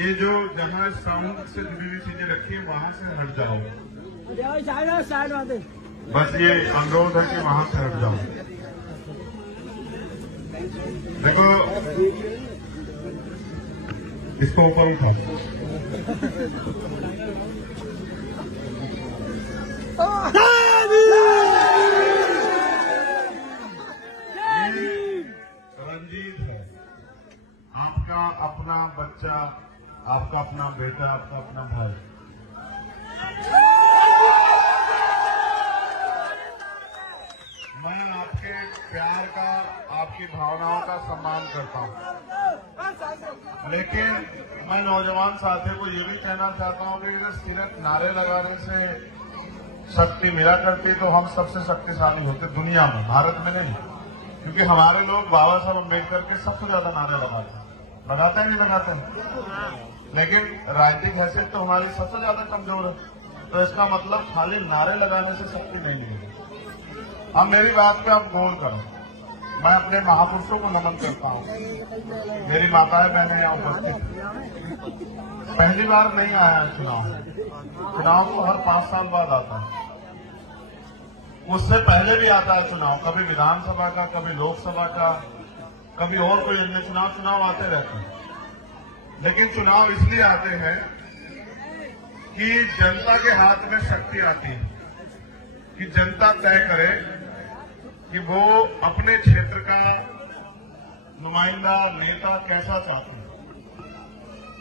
ये जो जहाँ साउंड से जुड़ी हुई चीजें रखी है वहां से हट जाओ। बस ये अनुरोध है कि वहां से हट जाओ। देखो इसको ऊपर उठा। रंजीत है, आपका अपना बच्चा, आपका अपना बेटा, आपका अपना भाई। मैं आपके प्यार का, आपकी भावनाओं का सम्मान करता हूं, लेकिन मैं नौजवान साथियों को ये भी कहना चाहता हूं कि अगर सिर्फ नारे लगाने से शक्ति मिला करती तो हम सबसे शक्तिशाली होते दुनिया में, भारत में नहीं। क्योंकि हमारे लोग बाबा साहब अम्बेडकर के सबसे ज्यादा नारे लगाते हैं, लगाते हैं नहीं लगाते हैं, लेकिन राजनीतिक हैसियत तो हमारी सबसे ज्यादा कमजोर है। तो इसका मतलब खाली नारे लगाने से शक्ति नहीं है। अब मेरी बात पे आप गौर करें। मैं अपने महापुरुषों को नमन करता हूँ। मेरी माताएं बहनें यहाँ उपस्थित, पहली बार नहीं आया चुनाव तो हर 5 साल बाद आता है। उससे पहले भी आता है चुनाव, कभी विधानसभा का, कभी लोकसभा का, कभी और कोई अन्य चुनाव आते रहते हैं। लेकिन चुनाव इसलिए आते हैं कि जनता के हाथ में शक्ति आती है कि जनता तय करे कि वो अपने क्षेत्र का नुमाइंदा नेता कैसा चाहते हैं।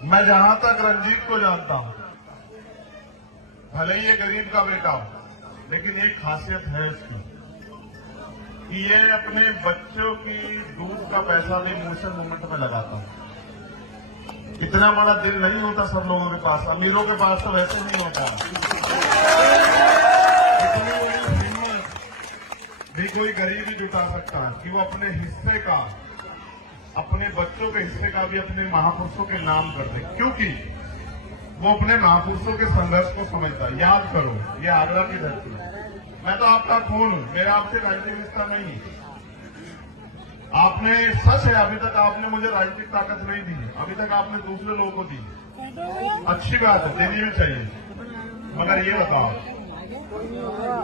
मैं जहां तक रंजीत को जानता हूं, भले ही ये गरीब का बेटा हो, लेकिन एक खासियत है इसकी कि ये अपने बच्चों की दूध का पैसा भी मुंह से मूवमेंट में लगाता है। इतना बड़ा दिल नहीं होता सब लोगों के पास, अमीरों के पास तो वैसे नहीं होता। इतनी बड़ी हिम्मत भी कोई गरीब ही जुटा सकता है कि वो अपने हिस्से का, अपने बच्चों के हिस्से का भी अपने महापुरुषों के नाम कर दे, क्योंकि वो अपने महापुरुषों के संघर्ष को समझता है। याद करो, ये आगरा की धरती है। मैं तो आपका खून हूं, मेरा आपसे राजनीतिक रिश्ता नहीं। आपने सच है, अभी तक आपने मुझे राजनीतिक ताकत नहीं दी, अभी तक आपने दूसरे लोगों को दी। अच्छी बात है, देनी भी चाहिए, मगर ये बताओ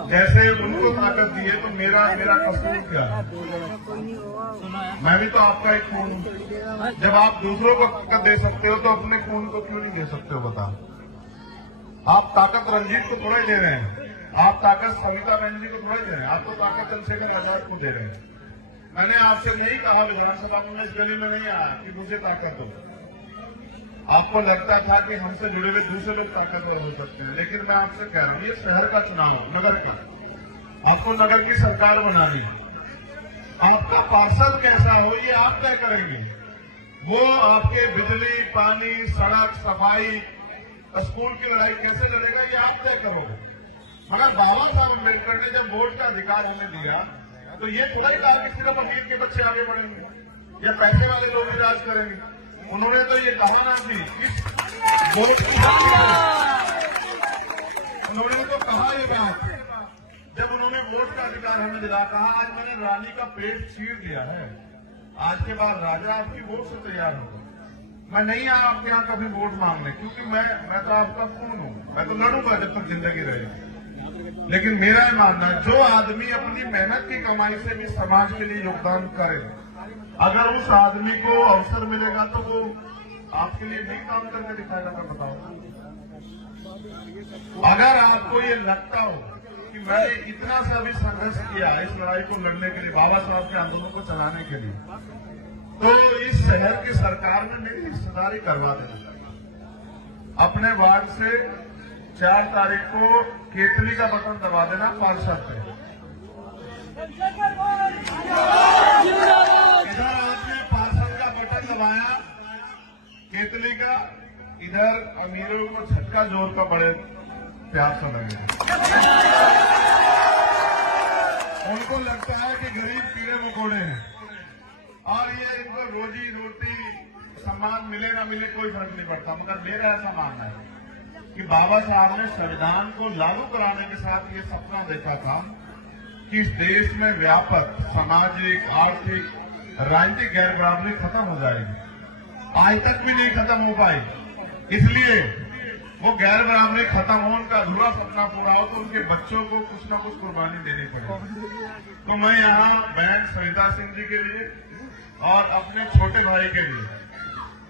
जैसे उनको ताकत दी है तो मेरा कसूर क्या है? मैं भी तो आपका एक खून हूं। जब आप दूसरों को ताकत दे सकते हो तो अपने खून को क्यों नहीं दे सकते हो? बताओ। आप ताकत रंजीत को थोड़ा ही दे रहे हैं, आप ताकत सविता बहन जी को थोड़ा ही दे रहे हैं, आप तो ताकत चंद्रशेखर आजाद को दे रहे हैं। मैंने आपसे नहीं कहा विधानसभा में, इस गली में नहीं आया कि मुझे ताकत दो। आपको लगता था कि हमसे जुड़े हुए दूसरे लोग ताकतवर हो सकते हैं, लेकिन मैं आपसे कह रहा हूं, ये शहर का चुनाव है, नगर का। आपको नगर की सरकार बनानी है। आपका पार्षद कैसा हो ये आप तय करेंगे। वो आपके बिजली, पानी, सड़क, सफाई, स्कूल की लड़ाई कैसे लड़ेगा ये आप तय करोगे। मगर बाबा साहब अम्बेडकर ने जब वोट का अधिकार हमें दिया तो ये थोड़ा ही कहा कि सिर्फ अमीर के बच्चे आगे बढ़ेंगे या पैसे वाले लोग ही राज करेंगे। उन्होंने तो ये कहा ना कि उन्होंने तो कहा ये बात जब उन्होंने वोट का अधिकार हमें दिला, कहा आज मैंने रानी का पेट चीर दिया है, आज के बाद राजा आपकी वोट से तैयार होगा। मैं नहीं आया आपके यहाँ कभी वोट मांगने, क्योंकि मैं तो आपका खून हूं, मैं तो लड़ूंगा जब तक जिंदगी रहेगी। लेकिन मेरा मानना है जो आदमी अपनी मेहनत की कमाई से भी समाज के लिए योगदान करे, अगर उस आदमी को अवसर मिलेगा तो वो आपके लिए नहीं काम करके दिखाएगा। मैं बताऊं, अगर आपको ये लगता हो कि मैंने इतना सा भी संघर्ष किया इस लड़ाई को लड़ने के लिए, बाबा साहब के आंदोलन को चलाने के लिए, तो इस शहर की सरकार में मेरी हिस्सेदारी करवा देना। अपने वार्ड से 4 तारीख को केतली का बटन दबा देना पार्षद पे। इधर आपने पार्षद का बटन दबाया केतली का, इधर अमीरों को झटका जोर का बड़े प्यार से लगे। उनको लगता है कि गरीब कीड़े मकोड़े हैं और ये इनको रोजी रोटी सम्मान मिले ना मिले कोई फर्क नहीं पड़ता। मगर मेरा ऐसा मानना है कि बाबा साहब ने संविधान को लागू कराने के साथ ये सपना देखा था कि इस देश में व्यापक सामाजिक, आर्थिक, राजनीतिक गैर बराबरी खत्म हो जाएगी। आज तक भी नहीं खत्म हो पाई। इसलिए वो गैर बराबरी खत्म हो, उनका अधूरा सपना पूरा हो, तो उनके बच्चों को कुछ न कुछ कुर्बानी देनी पड़ेगी। तो मैं यहाँ बहन सविता सिंह जी के लिए और अपने छोटे भाई के लिए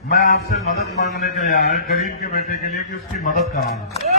मैं आपसे मदद मांगने के लिए आया, गरीब के बेटे के लिए, कि उसकी मदद कराना।